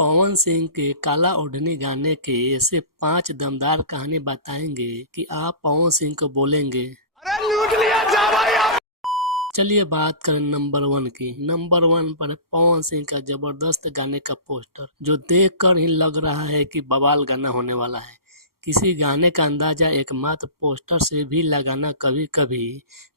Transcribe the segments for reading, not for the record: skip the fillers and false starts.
पवन सिंह के काला ओढ़नी गाने के ऐसे 5 दमदार कहानी बताएंगे कि आप पवन सिंह को बोलेंगे, अरे लूट लिया जा भाई। चलिए बात करें नंबर 1 की। नंबर 1 पर पवन सिंह का जबरदस्त गाने का पोस्टर, जो देखकर ही लग रहा है कि बवाल गाना होने वाला है। किसी गाने का अंदाजा एकमात्र पोस्टर से भी लगाना कभी कभी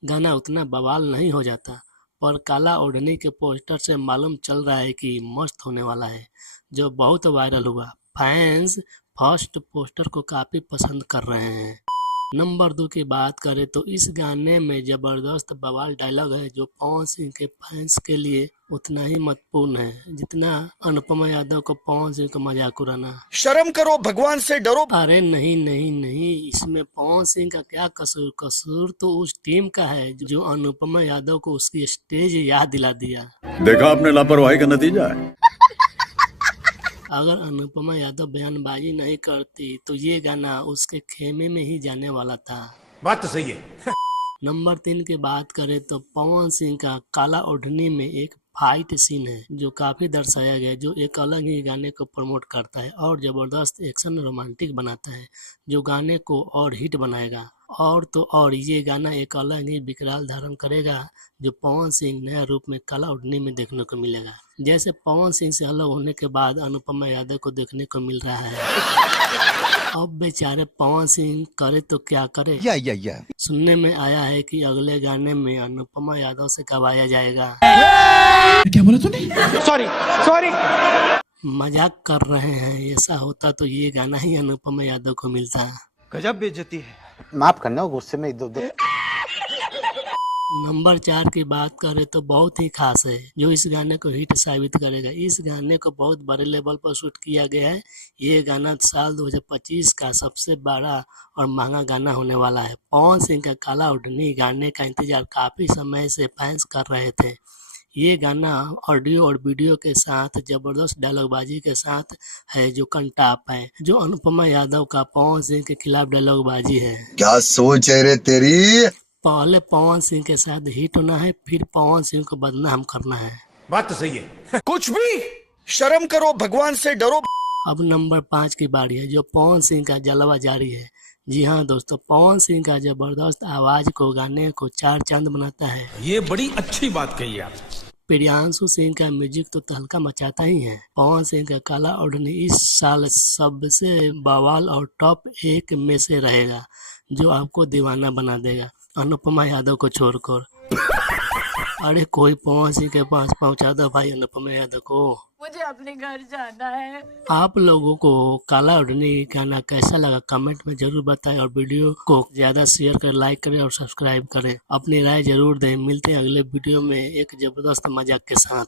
गाना उतना बवाल नहीं हो जाता, पर काला ओढ़नी के पोस्टर से मालूम चल रहा है कि मस्त होने वाला है, जो बहुत वायरल हुआ। फैंस फर्स्ट पोस्टर को काफी पसंद कर रहे हैं। नंबर 2 की बात करें तो इस गाने में जबरदस्त बवाल डायलॉग है, जो पवन सिंह के फैंस के लिए उतना ही महत्वपूर्ण है जितना अनुपमा यादव को पवन सिंह का मजाक उड़ाना। शर्म करो, भगवान से डरो। अरे नहीं नहीं नहीं, इसमें पवन सिंह का क्या कसूर? कसूर तो उस टीम का है जो अनुपमा यादव को उसकी स्टेज याद दिला दिया। देखा आपने लापरवाही का नतीजा है। अगर अनुपमा यादव बयानबाजी नहीं करती तो ये गाना उसके खेमे में ही जाने वाला था। बात तो सही है। नंबर 3 की बात करें तो पवन सिंह का काला ओढ़नी में एक फाइट सीन है जो काफी दर्शाया गया, जो एक अलग ही गाने को प्रमोट करता है और जबरदस्त एक्शन रोमांटिक बनाता है, जो गाने को और हिट बनाएगा। और तो और ये गाना एक अलग ही विकराल धारण करेगा, जो पवन सिंह नया रूप में काला ओढ़नी में देखने को मिलेगा। जैसे पवन सिंह से अलग होने के बाद अनुपमा यादव को देखने को मिल रहा है। अब बेचारे पवन सिंह करे तो क्या करे। सुनने में आया है कि अगले गाने में अनुपमा यादव से गवाया जाएगा। क्या बोला तूने? सॉरी। मजाक कर रहे हैं, ऐसा होता तो ये गाना ही अनुपमा यादव को मिलता। गजब बेइज्जती है। माफ करना, गुस्से में इधर। नंबर 4 की बात करें तो बहुत ही खास है, जो इस गाने को हिट साबित करेगा। इस गाने को बहुत बड़े लेवल पर शूट किया गया है। ये गाना साल 2025 का सबसे बड़ा और महंगा गाना होने वाला है। पवन सिंह का काला ओढ़नी गाने का इंतजार काफी समय से फैंस कर रहे थे। ये गाना ऑडियो और वीडियो के साथ जबरदस्त डायलॉगबाजी के साथ है, जो कंटाप है, जो अनुपमा यादव का पवन सिंह के खिलाफ डायलॉगबाजी है। क्या सोच है रे तेरी? पहले पवन सिंह के साथ हिट होना है, फिर पवन सिंह को बदनाम करना है। बात तो सही है। कुछ भी शर्म करो, भगवान से डरो। अब नंबर 5 की बारी है, जो पवन सिंह का जलवा जारी है। जी हाँ दोस्तों, पवन सिंह का जबरदस्त आवाज को गाने को 4 चांद बनाता है। ये बड़ी अच्छी बात कही आप। प्रियांशु सिंह का म्यूजिक तो तहलका मचाता ही है। पवन सिंह का काला ओढ़नी इस साल सबसे बवाल और टॉप 1 में से रहेगा, जो आपको दीवाना बना देगा, अनुपमा यादव को छोड़कर। अरे कोई पवन सिंह के पास पहुंचा दो भाई अनुपमा यादव को। मुझे अपने घर जाना है। आप लोगों को काला ओढ़नी गाना कैसा लगा कमेंट में जरूर बताएं, और वीडियो को ज्यादा शेयर करें, लाइक करें और सब्सक्राइब करें। अपनी राय जरूर दें। मिलते हैं अगले वीडियो में एक जबरदस्त मजाक के साथ।